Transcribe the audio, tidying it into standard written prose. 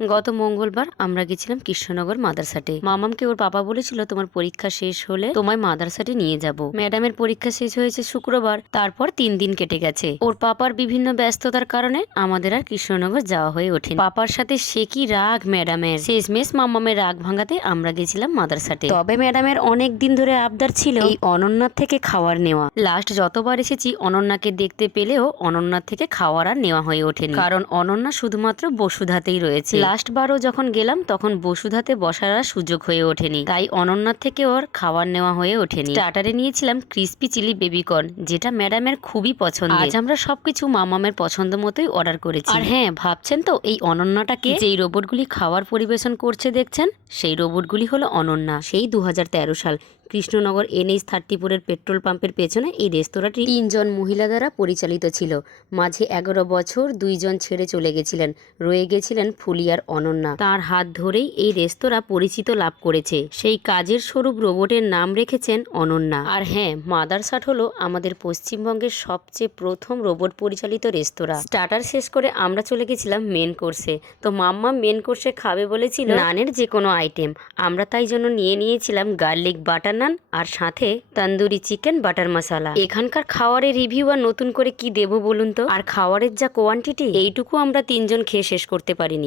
গত মঙ্গলবার আমরা গেছিলাম কৃষ্ণনগর মাদ্রাসাটে। মামামকে ওর পাপা বলেছিল তোমার পরীক্ষা শেষ হলে তোমায় মাদ্রাসাটে নিয়ে যাব। ম্যাডামের পরীক্ষা শেষ হয়েছে শুক্রবার, তারপর 3 দিন কেটে গেছে। ওর পাপার বিভিন্ন ব্যস্ততার কারণে আমাদের আর কৃষ্ণনগর যাওয়া হয়ে ওঠেনি। পাপার সাথে সে কি রাগ ম্যাডামের। শেষমেশ মামামের রাগ ভাঙাতে আমরা গেছিলাম মাদ্রাসাটে। তবে ম্যাডামের অনেক দিন ধরে আবদার ছিল এই অনন্যার থেকে খাবার নেওয়া। লাস্ট যতবার এসেছি অনন্যাকে দেখতে পেলেও অনন্যার থেকে খাওয়ার আর নেওয়া হয়ে ওঠেনি, কারণ অনন্যা শুধুমাত্র বসুধাতেই রয়েছে। লাস্ট বারও যখন গেলাম তখন বসুধাতে বসার আর সুযোগ হয়ে ওঠেনি, তাই অনন্যার থেকে ওর খাবার নেওয়া হয়ে ওঠেনি। স্টার্টারে নিয়েছিলাম ক্রিস্পি চিলি বেবিকর্ন, যেটা ম্যাডামের খুবই পছন্দ। আজ আমরা সবকিছু মামামের পছন্দ মতোই অর্ডার করেছি। আর হ্যাঁ, ভাবছেন তো এই অনন্যাটাকে যেই রোবটগুলি খাবার পরিবেশন করছে দেখছেন, সেই রোবটগুলি হলো অনন্যা। সেই 2013 সাল কৃষ্ণনগর NH-34 পেট্রোল পাম্পের পেছনে এই রেস্তোরাঁটি 3 জন মহিলা দ্বারা পরিচালিত ছিল। মাঝে 11 বছর 2 জন ছেড়ে চলে গেছিলেন, রয়ে গেছিলেন ফুলিয়ার অনন্যা। তার হাত ধরেই এই রেস্তোরাঁ পরিচিত লাভ করেছে। সেই কাজের স্বরূপ রোবটের নাম রেখেছেন অনন্যা। আর হ্যাঁ, মাদারসাট হলো আমাদের পশ্চিমবঙ্গের সবচেয়ে প্রথম রোবট পরিচালিত রেস্তোরাঁ। স্টার্টার শেষ করে আমরা চলে গেছিলাম মেন কোর্সে। তো মাম্মা মেন কোর্সে খাবে বলেছিল নানের যে কোনো আইটেম, আমরা তাই জন্য নিয়েছিলাম গার্লিক বাটার নান আর সাথে তন্দুরি চিকেন বাটার মশলা। এখানকার খাওয়ারের রিভিউ আর নতুন করে কি দেব বলুন তো। আর খাওয়ারের যা কোয়ান্টিটি, এইটুকু আমরা 3 জন খেয়ে শেষ করতে পারিনি।